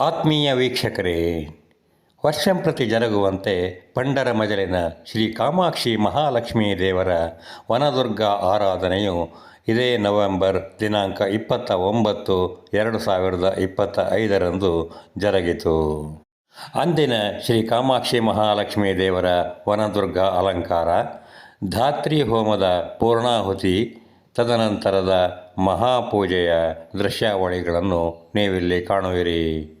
ಆತ್ಮೀಯ ವೀಕ್ಷಕರೇ ವರ್ಷಂಪ್ರತಿ ಜರುಗುವಂತೆ ಪಂಡರ ಮಜಲಿನ ಶ್ರೀ ಕಾಮಾಕ್ಷಿ ಮಹಾಲಕ್ಷ್ಮೀ ದೇವರ ವನದುರ್ಗ ಆರಾಧನೆಯು ಇದೇ ನವೆಂಬರ್ ದಿನಾಂಕ ಇಪ್ಪತ್ತ ಒಂಬತ್ತು ಎರಡು ಸಾವಿರದ ಇಪ್ಪತ್ತ ಐದರಂದು ಜರುಗಿತು. ಅಂದಿನ ಶ್ರೀ ಕಾಮಾಕ್ಷಿ ಮಹಾಲಕ್ಷ್ಮೀ ದೇವರ ವನದುರ್ಗ ಅಲಂಕಾರ, ಧಾತ್ರಿ ಹೋಮದ ಪೂರ್ಣಾಹುತಿ, ತದನಂತರದ ಮಹಾಪೂಜೆಯ ದೃಶ್ಯಾವಳಿಗಳನ್ನು ನೀವಿಲ್ಲಿ ಕಾಣುವಿರಿ.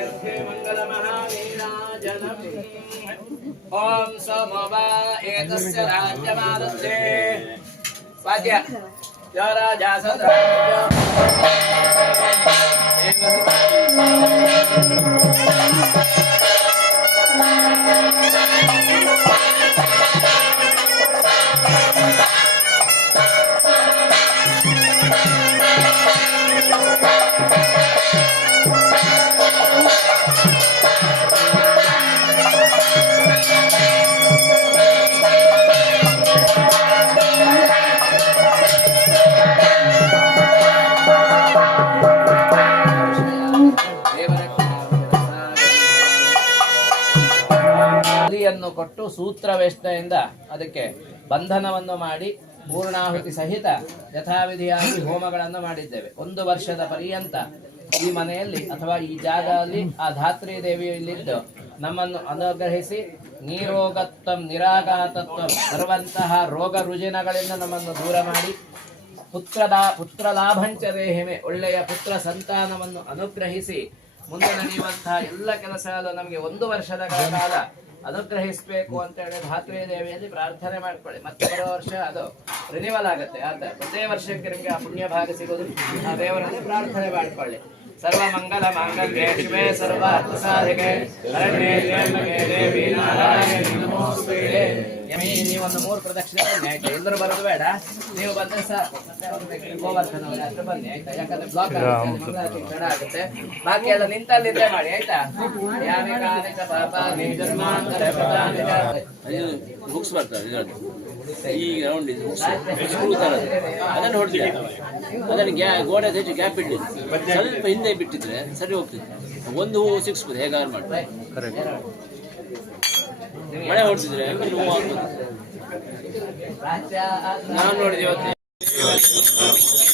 जग्रे मङ्गलमहावीराजनम् ॐ राज्य वा एतस्य राज्यमादस्ते वाद्य ಕೊಟ್ಟು ಸೂತ್ರವೇಷ್ಟೆಯಿಂದ ಅದಕ್ಕೆ ಬಂಧನವನ್ನು ಮಾಡಿ ಪೂರ್ಣಾಹುತಿ ಸಹಿತ ಯಥಾವಿಧಿಯಾಗಿ ಹೋಮಗಳನ್ನು ಮಾಡಿದ್ದೇವೆ. ಒಂದು ವರ್ಷದ ಪರ್ಯಂತ ಈ ಮನೆಯಲ್ಲಿ ಅಥವಾ ಈ ಜಾಗದಲ್ಲಿ ಆ ಧಾತ್ರಿ ದೇವಿಯು ಇಲ್ಲಿದ್ದು ನಮ್ಮನ್ನು ಅನುಗ್ರಹಿಸಿ ನೀರೋಗತ್ವಂ, ನಿರಾಘಾತತ್ವ ಬರುವಂತಹ ರೋಗ ರುಜಿನಗಳಿಂದ ನಮ್ಮನ್ನು ದೂರ ಮಾಡಿ ಪುತ್ರದ ಪುತ್ರ ಲಾಭಂಚ ಹೆಮೆ ಒಳ್ಳೆಯ ಪುತ್ರ ಸಂತಾನವನ್ನು ಅನುಗ್ರಹಿಸಿ ಮುಂದೆ ನಡೆಯುವಂತಹ ಎಲ್ಲ ಕೆಲಸಗಳು ನಮಗೆ ಒಂದು ವರ್ಷದ ಕಾಲ ಅನುಗ್ರಹಿಸಬೇಕು ಅಂತ ಹೇಳಿ ಧಾತ್ರಿ ದೇವಿಯಲ್ಲಿ ಪ್ರಾರ್ಥನೆ ಮಾಡ್ಕೊಳ್ಳಿ. ಮತ್ತೆ ಬರೋ ವರ್ಷ ಅದು ರಿನಿವಲ್ ಆಗುತ್ತೆ. ಆತ ಪ್ರತಿ ವರ್ಷಕ್ಕೆ ನಿಮಗೆ ಆ ಪುಣ್ಯ ಭಾಗ ಸಿಗೋದು. ಆ ದೇವರಲ್ಲಿ ಪ್ರಾರ್ಥನೆ ಮಾಡ್ಕೊಳ್ಳಿ. ಯಮಿ ನೀವು ಒಂದು ಮೂರು ಪ್ರದಕ್ಷಿಣೆ ಬನ್ನಿ ಆಯ್ತಾ? ಎಲ್ಲರೂ ಬರೋದು ಬೇಡ. ನೀವು ಬಂದ್ರೆ ಸಾಕು ಗೋವರ್ಧನ ಅವರ ಹತ್ರ ಬನ್ನಿ ಆಯ್ತಾ? ಯಾಕಂದ್ರೆ ಬ್ಲಾಕ್ ಆಗುತ್ತೆ ತಡ ಆಗುತ್ತೆ. ಬಾಕಿ ಎಲ್ಲ ನಿಂತಲ್ಲಿದ್ದೆ ಮಾಡಿ ಆಯ್ತಾ? ಪಾಪ ಬುಕ್ಸ್ ಬರ್ತಾರೆ ಈ ಗ್ರೌಂಡ್ ಇದು. ಸ್ಕ್ರೂ ಥರದ್ದು ಅದನ್ನು ಹೊಡೆದಿಲ್ಲ ಅದನ್ನು ಗ್ಯಾ ಗೋಡೆ ಹೆಚ್ಚು ಗ್ಯಾಪ್ ಇಡಲಿಲ್ಲ ಸ್ವಲ್ಪ ಹಿಂದೆ ಬಿಟ್ಟಿದ್ರೆ ಸರಿ ಹೋಗ್ತಿತ್ತು ಒಂದು ಹೂವು ಸಿಕ್ಸ್ಬೋದು ಹೇಗಾರು ಮಾಡಿ ಮಳೆ ಹೊಡೆದಿದ್ರೆ ಹೂವು ಆಗ್ಬೋದು. ನಾನು ನೋಡಿದೆ ಇವತ್ತು.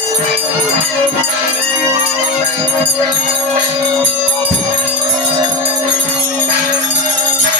Thank you.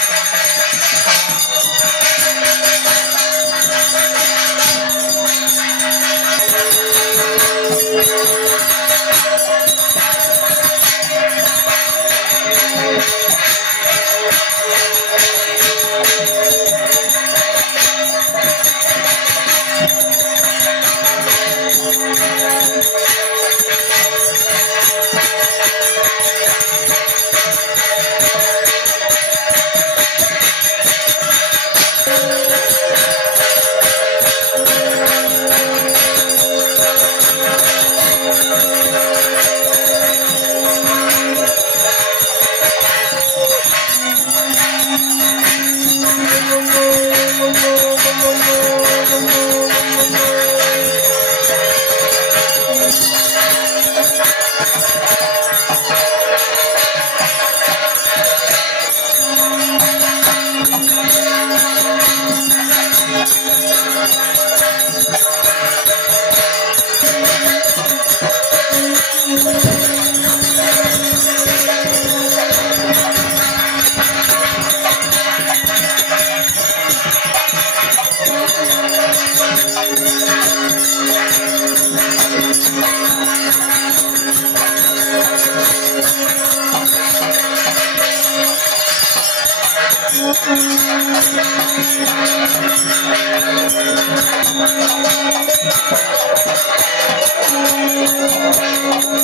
Thank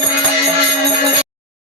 you.